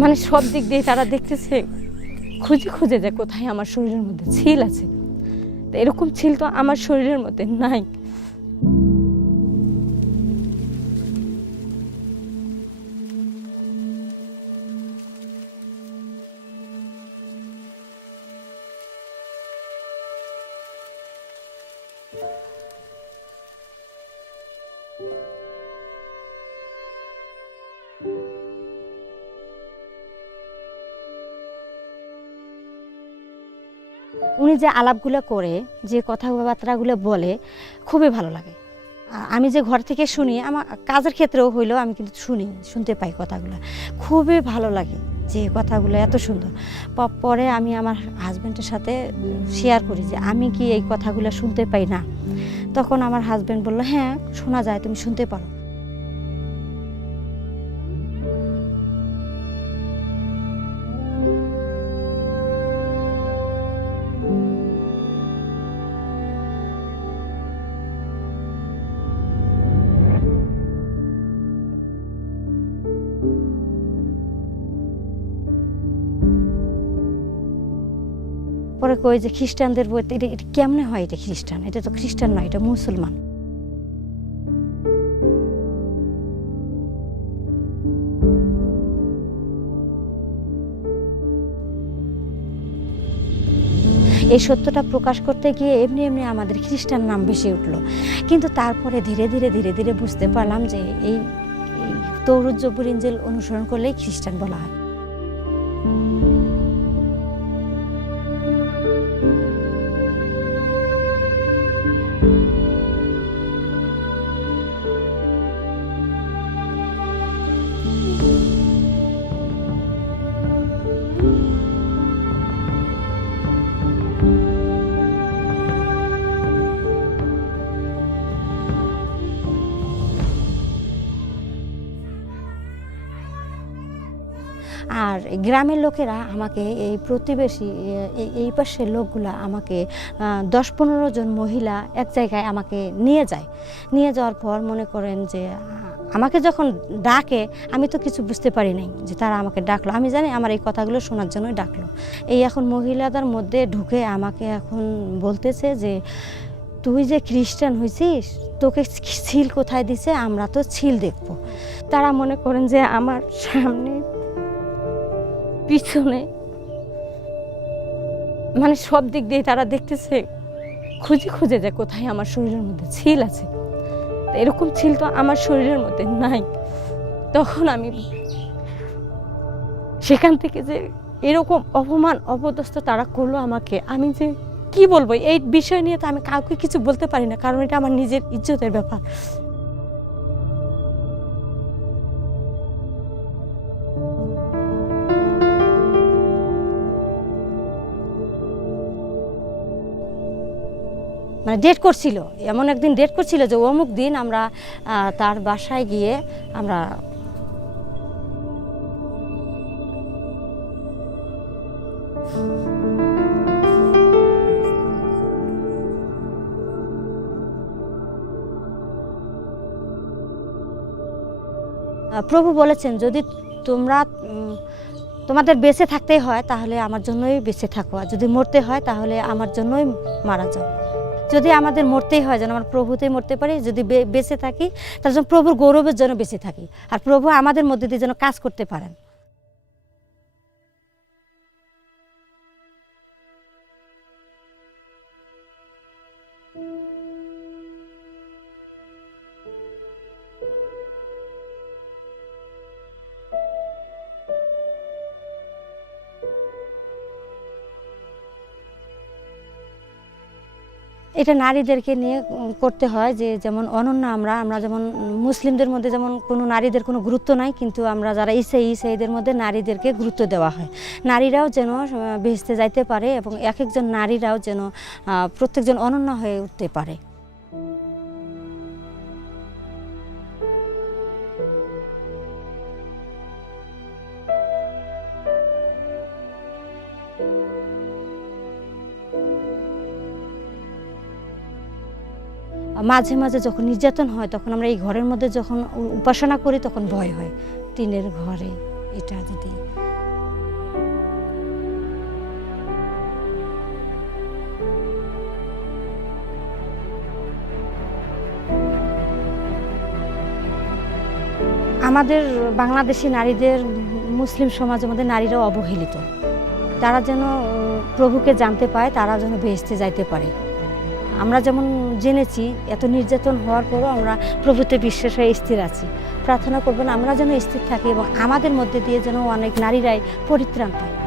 মানে সব দিক দিয়ে তারা দেখতেছে, খুঁজে খুঁজে যে কোথায় আমার শরীরের মধ্যে ছিল আছে। তো এরকম ছিল তো আমার শরীরের মধ্যে নাই। উনি যে আলাপগুলো করে, যে কথাবার্তাগুলো বলে, খুবই ভালো লাগে। আমি যে ঘর থেকে শুনি, আমার কাজের ক্ষেত্রেও হইলেও আমি কিন্তু শুনতে পাই কথাগুলো, খুবই ভালো লাগে যে কথাগুলো এত সুন্দর। পরে আমি আমার হাজব্যান্ডের সাথে শেয়ার করি যে আমি কি এই কথাগুলো শুনতে পাই না। তখন আমার হাজব্যান্ড বলল, হ্যাঁ শোনা যায়, তুমি শুনতে পারো। পরে কই যে খ্রিস্টানদের বই, এটা কেমনে হয়, এটা খ্রিস্টান, এটা তো খ্রিস্টান নয়, এটা মুসলমান। এই সত্যটা প্রকাশ করতে গিয়ে এমনি এমনি আমাদের খ্রিস্টান নাম ভেসে উঠলো। কিন্তু তারপরে ধীরে ধীরে ধীরে ধীরে বুঝতে পারলাম যে এই তৌরুজ জব্বুর ইনজিল অনুসরণ করলেই খ্রিস্টান বলা হয়। আর গ্রামের লোকেরা আমাকে, এই প্রতিবেশী এই পাশের লোকগুলা আমাকে 10-15 জন মহিলা এক জায়গায় আমাকে নিয়ে যায়। নিয়ে যাওয়ার পর মনে করেন যে আমাকে যখন ডাকে, আমি তো কিছু বুঝতে পারি নাই যে তারা আমাকে ডাকলো। আমি জানি আমার এই কথাগুলো শোনার জন্যই ডাকলো। এই এখন মহিলাদের মধ্যে ঢুকে আমাকে এখন বলতেছে যে তুই যে খ্রিস্টান হয়েছিস, তোকে ছিল কোথায় দিছে, আমরা তো ছিল দেখবো। তারা মনে করেন যে আমার সামনে পিছনে, মানে সব দিক দিয়ে তারা দেখতেছে, খুঁজে খুঁজে যে কোথায় আমার শরীরের মধ্যে ছিল আছে। তো এরকম ছিল তো আমার শরীরের মধ্যে নাই। তখন আমি সেখান থেকে যে এরকম অপমান অপদস্থ তারা করলো আমাকে, আমি যে কি বলবো এই বিষয় নিয়ে, তো আমি কাউকে কিছু বলতে পারি না, কারণ এটা আমার নিজের ইজ্জতের ব্যাপার। মানে ডেট করছিল, এমন একদিন ডেট করছিল যে অমুক দিন আমরা তার বাসায় গিয়ে আমরা প্রভু বলেছেন, যদি তোমরা তোমাদের বেঁচে থাকতেই হয় তাহলে আমার জন্যই বেঁচে থাকো, আর যদি মরতে হয় তাহলে আমার জন্যই মারা যাও। যদি আমাদের মরতেই হয়, যেন আমরা প্রভুতেই মরতে পারি, যদি বেঁচে থাকি তার জন্য প্রভুর গৌরবের জন্য বেঁচে থাকি, আর প্রভু আমাদের মধ্যে দিয়ে যেন কাজ করতে পারেন। এটা নারীদেরকে নিয়ে করতে হয়, যে যেমন অনন্য আমরা যেমন মুসলিমদের মধ্যে যেমন কোনো নারীদের কোনো গুরুত্ব নাই, কিন্তু আমরা যারা ইসাইদের মধ্যে নারীদেরকে গুরুত্ব দেওয়া হয়। নারীরাও যেন বেহেশতে যাইতে পারে, এবং এক একজন নারীরাও যেন প্রত্যেকজন অনন্য হয়ে উঠতে পারে। মাঝে মাঝে যখন নির্যাতন হয়, তখন আমরা এই ঘরের মধ্যে যখন উপাসনা করি, তখন ভয় হয়, টিনের ঘরে এটা যদি আমাদের বাংলাদেশি নারীদের মুসলিম সমাজের মধ্যে নারীরাও অবহেলিত। তারা যেন প্রভুকে জানতে পায়, তারা যেন বেহেশতে যাইতে পারে। আমরা যেমন জেনেছি এত নির্যাতন হওয়ার পরও আমরা প্রভুতে বিশ্বাস হয়ে স্থির আছি। প্রার্থনা করবেন আমরা যেন স্থির থাকি এবং আমাদের মধ্যে দিয়ে যেন অনেক নারীরাই পরিত্রাণ পায়।